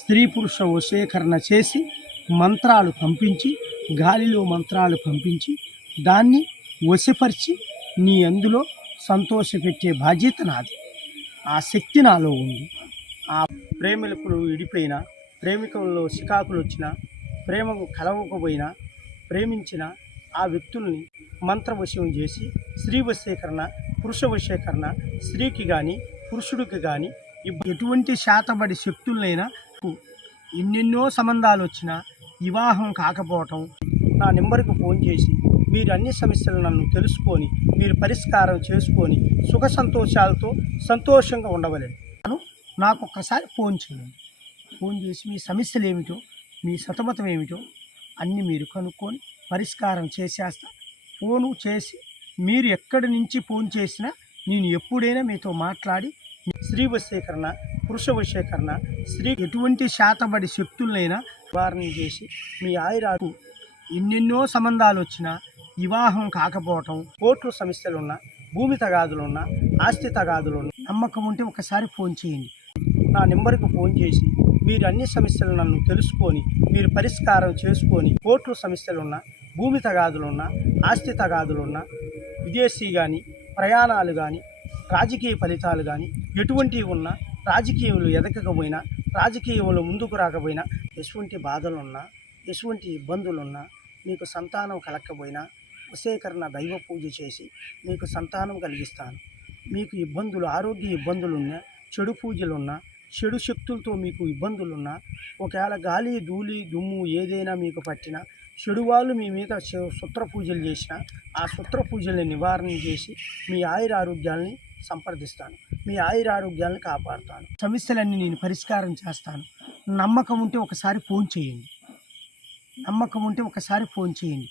స్త్రీ పురుష వశీకరణ చేసి మంత్రాలు పంపించి గాలిలో మంత్రాలు పంపించి దాన్ని వశపరిచి నీ అందులో సంతోషపెట్టే బాధ్యత నాది. ఆ శక్తి నాలో ఉంది. ఆ ప్రేమికులు విడిపోయిన ప్రేమికుల్లో సికాకులు వచ్చిన ప్రేమకు కలవకపోయినా ప్రేమించిన ఆ వ్యక్తుల్ని మంత్రవశం చేసి స్త్రీ వశీకరణ పురుష వశీకరణ స్త్రీకి కానీ పురుషుడికి కానీ ఎటువంటి శాతబడి శక్తులైనా ఎన్నెన్నో సంబంధాలు వచ్చినా వివాహం కాకపోవటం నా నెంబర్కి ఫోన్ చేసి మీరు అన్ని సమస్యలు నన్ను తెలుసుకొని మీరు పరిష్కారం చేసుకొని సుఖ సంతోషాలతో సంతోషంగా ఉండవలేను. నాకు ఒక్కసారి ఫోన్ చేయండి. ఫోన్ చేసి మీ సమస్యలు ఏమిటో మీ సతమతం ఏమిటో అన్నీ మీరు కనుక్కొని పరిష్కారం చేసేస్తా. ఫోను చేసి మీరు ఎక్కడి నుంచి ఫోన్ చేసినా నేను ఎప్పుడైనా మీతో మాట్లాడి స్త్రీ వశీకరణ పురుష వశీకరణ స్త్రీ ఎటువంటి శాతబడి శక్తులనైనా నివారణ చేసి మీ ఆయురాకు ఎన్నెన్నో సంబంధాలు వచ్చినా వివాహం కాకపోవటం కోర్టు సమస్యలున్నా భూమి తగాదులున్నా ఆస్తి తగాదులున్నా నమ్మకం ఉంటే ఒకసారి ఫోన్ చేయండి. నా నెంబర్కి ఫోన్ చేసి మీరు అన్ని సమస్యలు నన్ను తెలుసుకొని మీరు పరిష్కారం చేసుకొని కోర్టు సమస్యలున్నా భూమి తగాదులున్నా ఆస్తి తగాదులున్నా విదేశీ కానీ ప్రయాణాలు కానీ రాజకీయ ఫలితాలు కానీ ఎటువంటివి ఉన్నా రాజకీయంలో ఎదగకపోయినా రాజకీయంలో ముందుకు రాకపోయినా ఎటువంటి బాధలున్నా ఎటువంటి ఇబ్బందులున్నా మీకు సంతానం కలగకపోయినా వశీకరణ దైవ పూజ చేసి మీకు సంతానం కలిగిస్తాను. మీకు ఇబ్బందులు ఆరోగ్య ఇబ్బందులున్నా చెడు పూజలున్నా చెడు శక్తులతో మీకు ఇబ్బందులున్నా ఒకవేళ గాలి ధూళి దుమ్ము ఏదైనా మీకు పట్టినా చెడు వాళ్ళు మీ మీద శ- సుత్ర పూజలు చేసినా ఆ సుత్ర పూజల్ని నివారణ చేసి మీ ఆయుర ఆరోగ్యాల్ని సంప్రదిస్తాను. మీ ఆయుర ఆరోగ్యాలను కాపాడుతాను. సమస్యలన్నీ నేను పరిష్కారం చేస్తాను. నమ్మకం ఉంటే ఒకసారి ఫోన్ చేయండి. నమ్మకం ఉంటే ఒకసారి ఫోన్ చేయండి.